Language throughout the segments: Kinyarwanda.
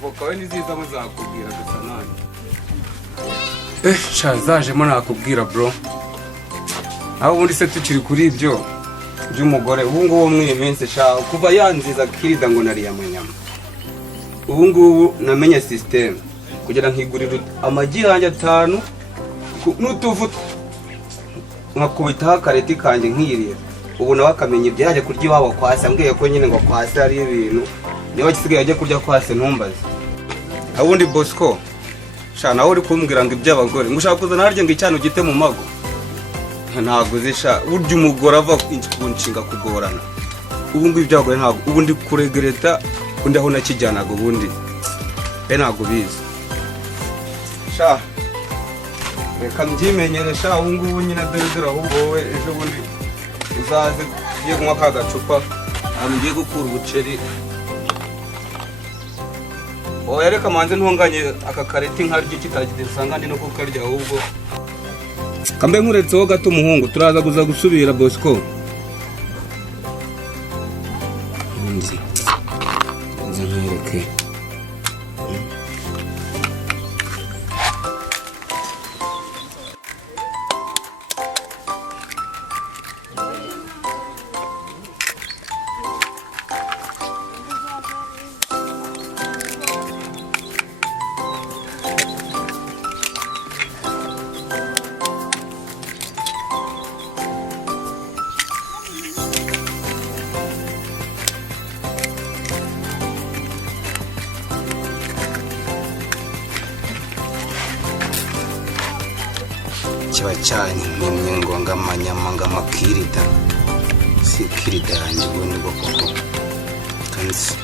voka we niziza muzakubwira gusa nani. Shazajemo nakubwira bro. Aho ubundi se tukiri kuri ibyo by'umugore ubu ngubu mwiye minsi sha kuva yanziza kirida ngo nari yamanyama. Ubu ngubu namenye system kugira nkigurira amagi yanjye 5 n'utuvuta nkakubitaho akareti kanje nkirira. Ubu nawe akamenye ibyo yaje kurya iwabo kwase ambwiye ko nyine ngo kwase ari ibintu niba gisigaye ajya kurya kwase ntumbaze. Abundi Bosco sha nawe uri kumbwira ngo iby'abagore ngushaka kuzana harye ngo icyano gite mu mago ntago zisha burya umugore ava kunshinga kugorana. Ubu ngo iby'abagore ntago ubundi kuregereta undi aho nakijyanaga ubundi ntago bizi sha reka mbyimenyere sha ubu ngubu nyine dore ahubwo wowe ejo bundi uzaze ugiye kunywa ka gacupa ngiye gukura ubuceri. Oya reka manze ntunganye aka kareti nkaryo kitagidesanga ndi no kukarya ahubwo kambe nkuretseho gato umuhungu turaza kuza gusubira Bosco. Nzi nzereke kiba cyane nimwe ngo ngamanyama ngamakirida si kirida yanjye ubundi bwo koko kansi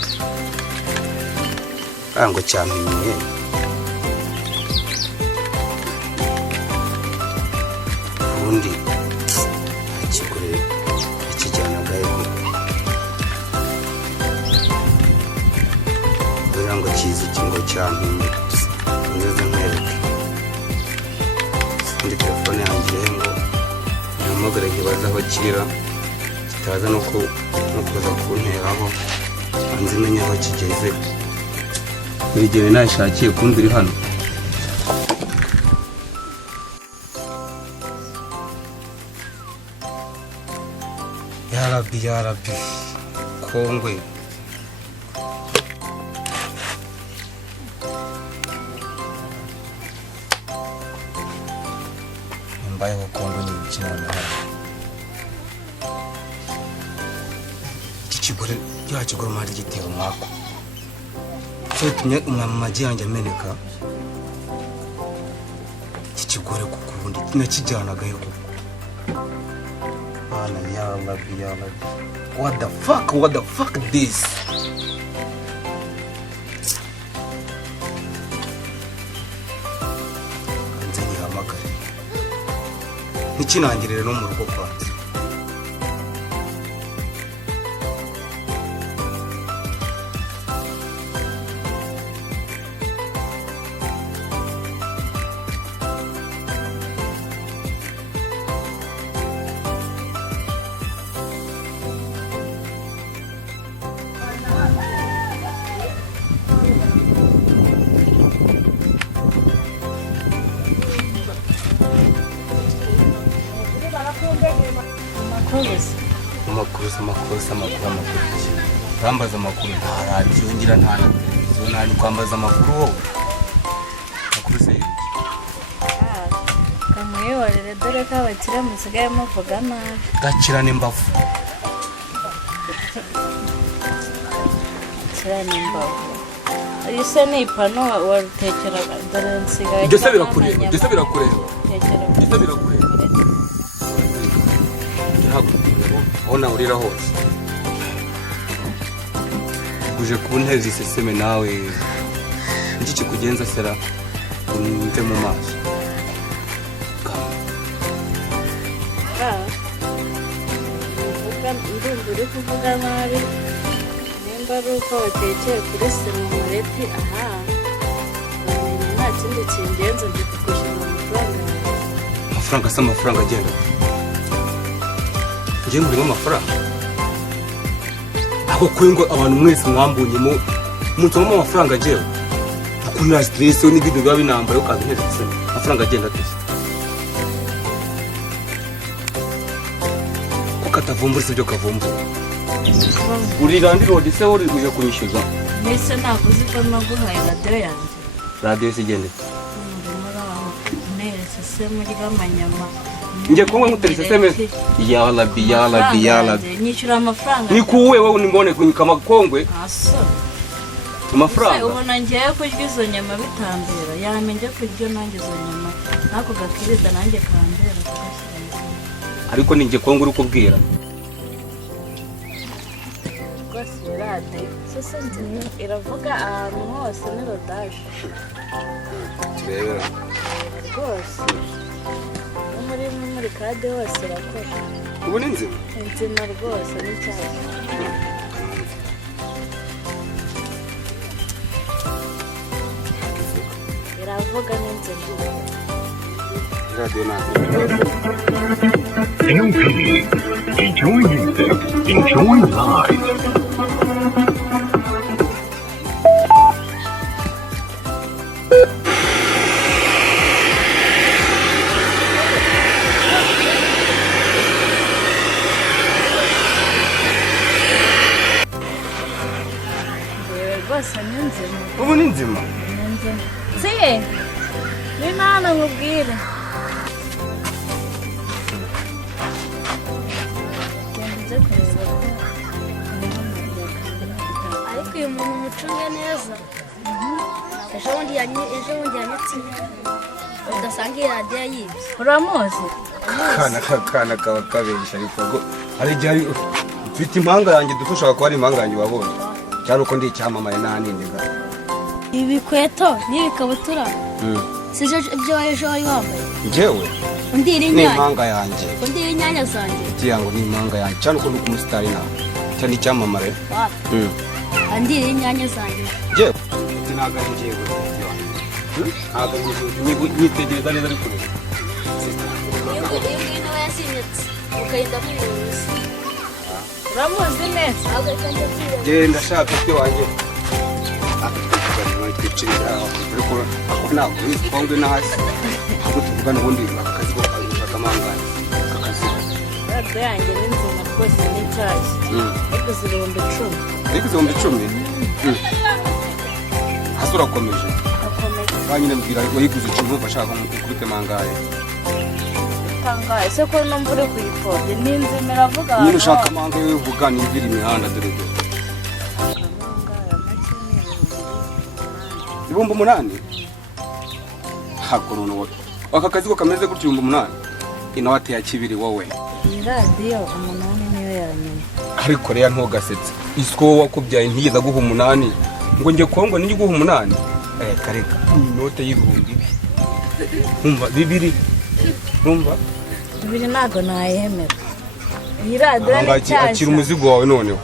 ngo cyamenye ubundi akigure akijyana gayo kugira ngo kizi kingo cyamenye ngeze nkwereke ndi telefone yanjye ngo namagare kibaza aho kira kitaza no kuza kunteraho anzi menya aho kigeze buri gihe nashakiye kumbira hano. Ya Rabbi kongwe mbaye Kongo ni ikinana kikigore yakigoro mari gitero mwako cyo tumye umwamaji yanjye ameneka kikigore kukundi nakijyanaga yo ana ya Rabbi what the fuck this kanzeni hamagare nikinangirire no mu rugo kwanze. Amakuru rambaza amakuru radio ngira nta na televiziyo nani kwambaza amakuru wowe amakuru se kamwe warere dore ka bakira musigaye muvuga nabi gakirane mbavu kirane mbavu ayise ni ipano warutekera dore nsigaye ibyo se birakureba ona urira hose uje kunteza iseseme nawe iki kikugenza sera unte mu maso uri kuvuga nabi nimba ari uko watekeye kuri semumareti aha nta kindi kingenza ndi kukwishyura amafaranga se amafaranga agenda ngiye ngurimo amafaranga aho kuri ngo abantu mwese mwambonyemo munsoma amafaranga jewe Kuna stress ni bidu biba binambaye ukaza ntese. Amafaranga agenda atese. Ko katavumbura se byo kavumbura. Urirandi rodi se uri uje kunyishyuza. Nese nakuzi ko naguhaye radio yanjye. Radio sigende. Nese se muri gamanyama. Nje kumwe muterese seme. Ya labi. Nyishyura amafaranga. Ni kuwe wowe nimbone kama kongwe. Aso. Amafaranga. Ubona ngiye kurya izo nyama bitambera. Yamenje kurya nanjye izo nyama. Nako gakirida nanjye kambera kugashyira. Ariko ninjye kongo uri kubwira. Rade sasa iravuga ahantu hose ni rodage Rero rwose muri kade hose irakora ubu ni nzima rwose n'icyatsi iravuga n'inzima radio nako MP, enjoy music, enjoy life. rwose n'inzima ubu ni nzima siye ni nana nkubwire ariko uyu muntu umucunge neza ejo bundi yanyitse udasanga iyi radiyo yibye uramuzi kana kaba kabesha ariko ngo hari igihe mfite impanga yanjye dushaka ko ari impanga yanjye wabonye cyane uko ndi icyamamare n'ahanindega ibikweto n'ibikabutura sije ibyo ejo wari wambaye njyewe undira ni inyanya impanga yanjye undira inyanya zanjye kugira ngo ni impanga yanjye cyane uko ndi umusitari nawe cyane icyamamare andira inyanya zanjye njyewe ntabwo ari njyewe ntabwo nyitegereza neza ari kure iyo ngiyo nawe yasinyetse ukayenda kwiruza uramuzi neza ntabwo ajya kwiruza genda shaka ibyo wanjye twicirira ariko ako ntabwo twongwe no hasi ahubwo tuvugana ubundi akazi ko kashaka amangane akazi radiyo yanjye n'inzima rwose n'icyatsi ariko zibihumbi 10 ariko ibihumbi 10 hasi urakomeje banyine mbwira ariko yiguze 10 numva ashaka kubite mangaye tangaye se ko numva uri kuyipfobya n'inzima iravuga nyine ushaka amanga yo uvuga nimvira imihanda dore ibihumbi 8 hakorona wowe aka kazi ko kameze gutyo 8 inawate ya kibiri wowe iyi radiyo 8 niyo yanyuma ariko rero ntugasetse isiko wakubyaye ntigeza guha 8 ngo nje kongo ninjye guha 8 kareka inote y'ibihumbi umva 2 umva 2 ntago nayemera iyi radiyo ni akira cyashya umuzigo wawe noneho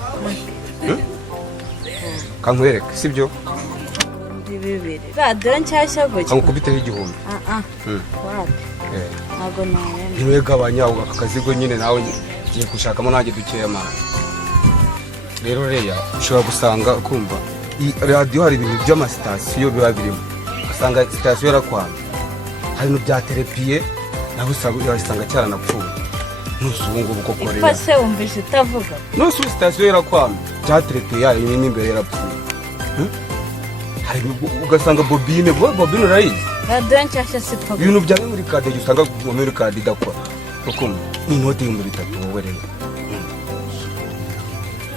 kankwereke sibyo 2 radiyo nshyashya gutya kankubiteho 1,000 wapi ntago nayemera ntiwegabanya aka kazigo nyine nawe ngiye gushakamo nanjye dukeya amana rero reya ushobora gusanga kumva radiyo hari ibintu by'amasitasiyo biba birimo ugasanga sitasiyo yarakwanga hari ibintu bya terepiye nawe usanga cyaranapfuye nusi ubu ngubu ko koreya ipase wumvise itavuga nusi sitasiyo yarakwanga bya terepiye yayo irimo imbere yarapfuye ugasanga bobine urayizi radiyo nshyashya sipfa ibintu bya memory card usanga memory card idakora ukumva ni inoti y'ibihumbi 3 wowe rero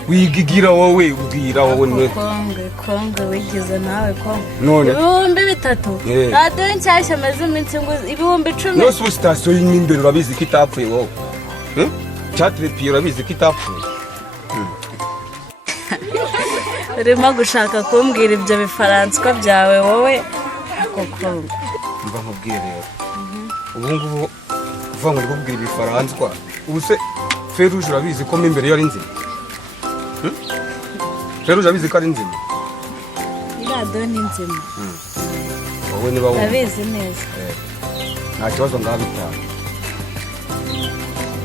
wigigira wowe ubwira wowe niwe konge wigize nawe konge none 3,000 radiyo nshyashya amaze iminsi ngo 10,000 nose ubu sitasiyo y'imbere urabizi ko itapfuye wowe cyaterepiye urabizi ko itapfuye urimo gushaka kumbwira ibyo bifaranswa byawe wowe koko mva nkubwiye rero ubu ngubu uvuga ngo uri kubwira ibifaranswa ubu se feruje urabizi ko mo imbere yo ari nzima feruje urabizi ko ari nzima radiyo ni nzima wowe niba wumva urabizi neza nta kibazo ngaho 5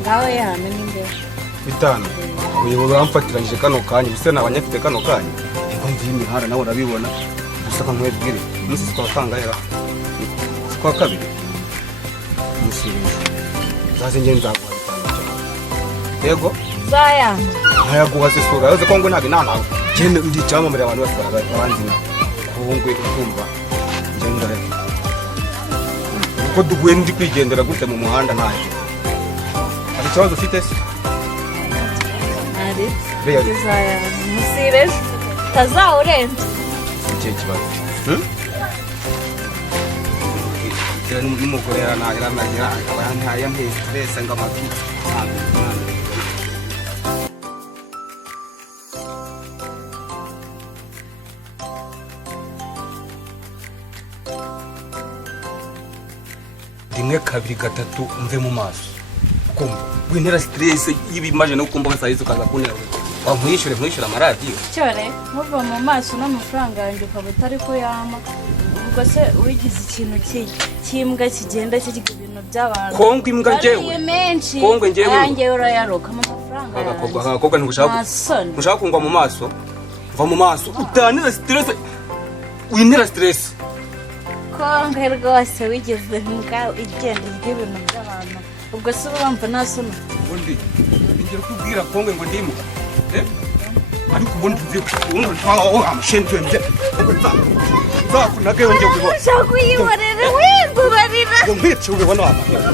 ngaho yahame n'imbere 5 uyu bamfatiranyije kano kanya ubuse nabanyafite kano kanya ngo ndi imihara nawe urabibona gusa saka mwebwire umunsi kwa kangahe kwa kabiri musibije zaze nge nzaguha bitanga yego zaya ntayaguha sisura yaze ko ngo ntabe nanawe cyane ndi cyamamare abantu bose baranzina kubungwe kumva nge ndare uko duguye ndi kwigendera gute mu muhanda ntaje ari cyazo ufite se ari zaya musibije tazawurenza ikihe kibazo n'umugore yaranagira akaba yantaye stress ngo amagi rimwe kabiri gatatu mve mu maso kumva wintera stress yibimaje no kumva basayize ukaza kunera mwishyura amaradiyo cyore muva mu maso n'amafaranga yanjye ukaba utari kuyama ubwo se wigize ikintu cy'imbwa kigenda kirya ibintu by'abantu kongo imbwa njyewe menshi kongo njyewe yanjye urayaruka mu mafaranga yanjye agakobwa ntushaka kungwa mu maso va mu maso utanira stress winera stress kongo rwose wigize imbwa igenda irya ibintu by'abantu ubwo se urumva nta soni ubundi ngiye kubwira kongo ngo ndimuka ariko ubundi nzi ubundi ntaho amashenzi wende zakunage yongeye kubona ushaka kuyiborera wimbubarira ngo mbice ubibona amahera